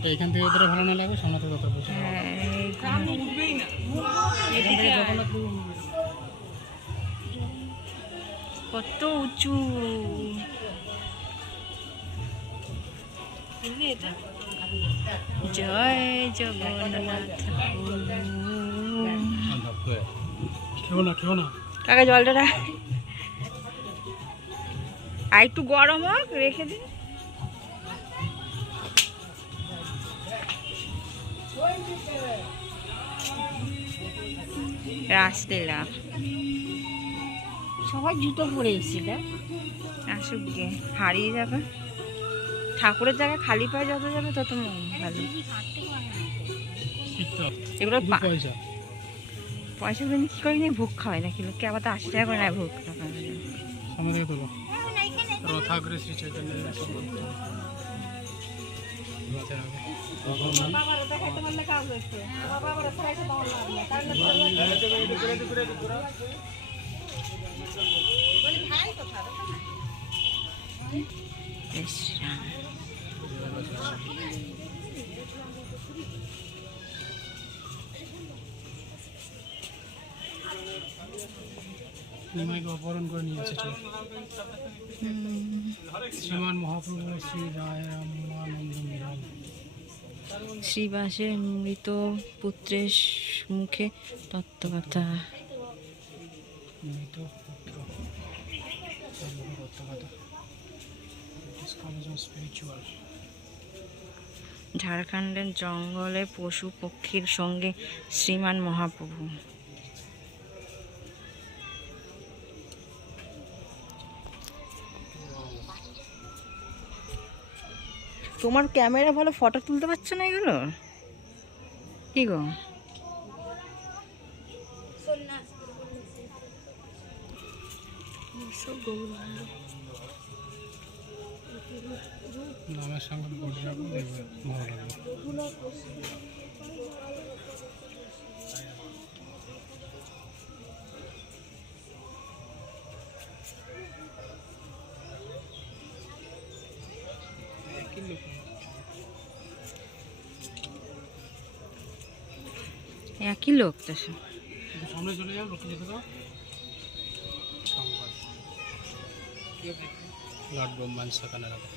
এটা এখান থেকে যতটা ভালো না লাগবে সামনে থেকে ততটা বেশি ভালো লাগবে। এখান থেকে জগন্নাথ দেব কত উঁচু। জয় জগন্নাথ। খেও না কাকা জলটা রাখ, আর একটু গরম হোক, রেখে দিন। রাসলীলা সবাই জুতো পরে এসেছিল, আসুক গে, হারিয়ে যাবে। ঠাকুরের জায়গায় খালি পায়ে যত যাবে তত ভালো। এগুলো পয়সা পয়সা দিন কি করে নিয়ে ভোগ খাওয়ায় নাকি লোককে, আবার তো 80 টাকা করে নেয় ভোগ। সামনে থেকে তোলো। রথাগ্রে শ্রী চৈতন্য নিমাইকে অপহরণ করে নিয়ে এসেছে শ্রীমান মহাপ্রভু শ্রী রায় রামানন্দ নিরাম। শ্রীবাসের মৃত পুত্রের মুখে তত্ত্বকথা। মৃত পুত্র তত্ত্বকথা। স্পিরিচুয়াল। ঝাড়খণ্ডের জঙ্গলে পশু পক্ষীর সঙ্গে শ্রীমান মহাপ্রভু। তোমার ক্যামেরা ভালো ফটো তুলতে পারছো না এগুলো কি গো? নামের সঙ্গে বডি রাখবো, দেখবে ভালো লাগবে। একই লোক তো সব। সামনে চলে যাও, লোকে যেতে দাও। লর্ড ব্রহ্মাণ সেখানে রাখো।